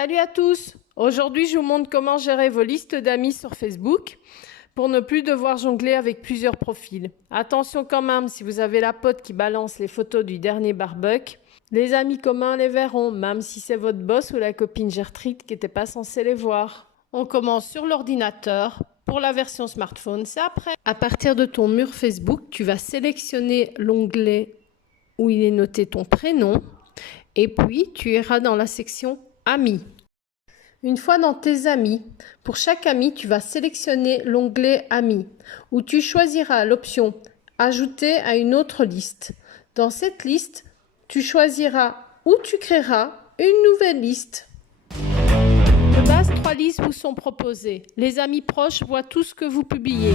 Salut à tous! Aujourd'hui, je vous montre comment gérer vos listes d'amis sur Facebook pour ne plus devoir jongler avec plusieurs profils. Attention quand même, si vous avez la pote qui balance les photos du dernier barbecue, les amis communs les verront, même si c'est votre boss ou la copine Gertrude qui n'était pas censée les voir. On commence sur l'ordinateur. Pour la version smartphone, c'est après. À partir de ton mur Facebook, tu vas sélectionner l'onglet où il est noté ton prénom et puis tu iras dans la section Amis. Une fois dans tes amis, pour chaque ami, tu vas sélectionner l'onglet Amis, où tu choisiras l'option Ajouter à une autre liste. Dans cette liste, tu choisiras ou tu créeras une nouvelle liste. De base, 3 listes vous sont proposées. Les amis proches voient tout ce que vous publiez.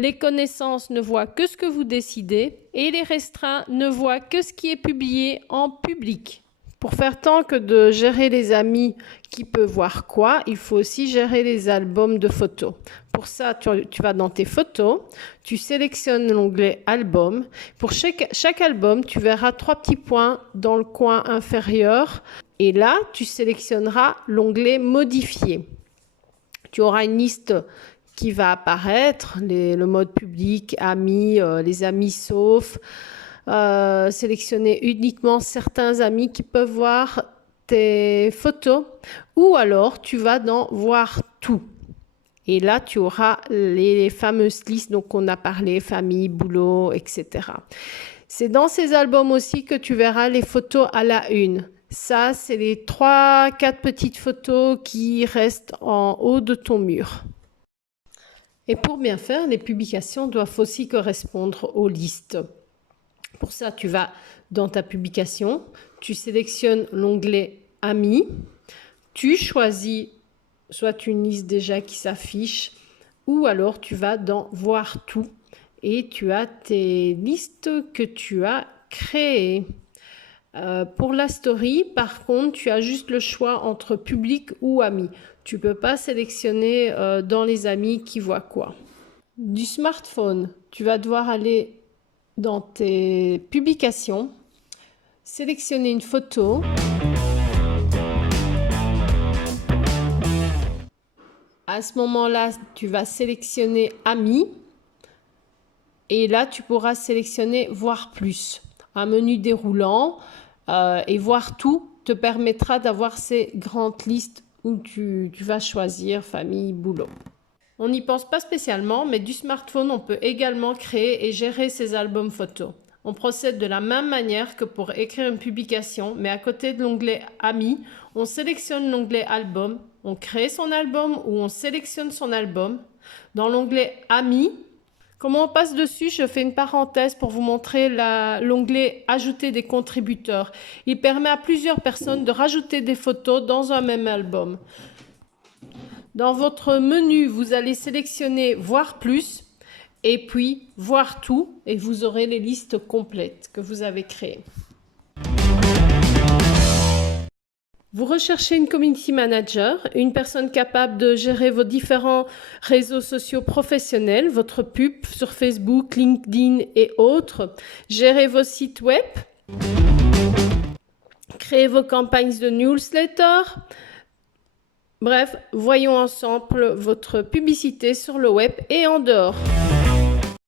Les connaissances ne voient que ce que vous décidez. Et les restreints ne voient que ce qui est publié en public. Pour faire tant que de gérer les amis qui peuvent voir quoi, il faut aussi gérer les albums de photos. Pour ça, tu vas dans tes photos, tu sélectionnes l'onglet Album. Pour chaque album, tu verras 3 petits points dans le coin inférieur. Et là, tu sélectionneras l'onglet Modifier. Tu auras une liste qui va apparaître, le mode public, amis, les amis sauf. Sélectionner uniquement certains amis qui peuvent voir tes photos, ou alors tu vas dans voir tout et là tu auras les fameuses listes dont on a parlé, famille, boulot, etc. C'est dans ces albums aussi que tu verras les photos à la une. Ça, c'est les 3-4 petites photos qui restent en haut de ton mur. Et pour bien faire, les publications doivent aussi correspondre aux listes. Pour ça, tu vas dans ta publication, tu sélectionnes l'onglet Amis, tu choisis soit une liste déjà qui s'affiche ou alors tu vas dans Voir tout et tu as tes listes que tu as créées. Pour la story, par contre, tu as juste le choix entre public ou amis. Tu ne peux pas sélectionner dans les amis qui voient quoi. Du smartphone, tu vas devoir aller dans tes publications, sélectionner une photo. À ce moment-là, tu vas sélectionner Amis. Et là, tu pourras sélectionner Voir plus. Un menu déroulant et Voir tout te permettra d'avoir ces grandes listes où tu vas choisir famille, boulot. On n'y pense pas spécialement, mais du smartphone, on peut également créer et gérer ses albums photos. On procède de la même manière que pour écrire une publication, mais à côté de l'onglet Amis, on sélectionne l'onglet Album, on crée son album ou on sélectionne son album. Dans l'onglet Amis, comme on passe dessus, je fais une parenthèse pour vous montrer l'onglet Ajouter des contributeurs. Il permet à plusieurs personnes de rajouter des photos dans un même album. Dans votre menu, vous allez sélectionner Voir plus et puis Voir tout et vous aurez les listes complètes que vous avez créées. Vous recherchez une community manager, une personne capable de gérer vos différents réseaux sociaux professionnels, votre pub sur Facebook, LinkedIn et autres, gérer vos sites web, créer vos campagnes de newsletter. Bref, voyons ensemble votre publicité sur le web et en dehors.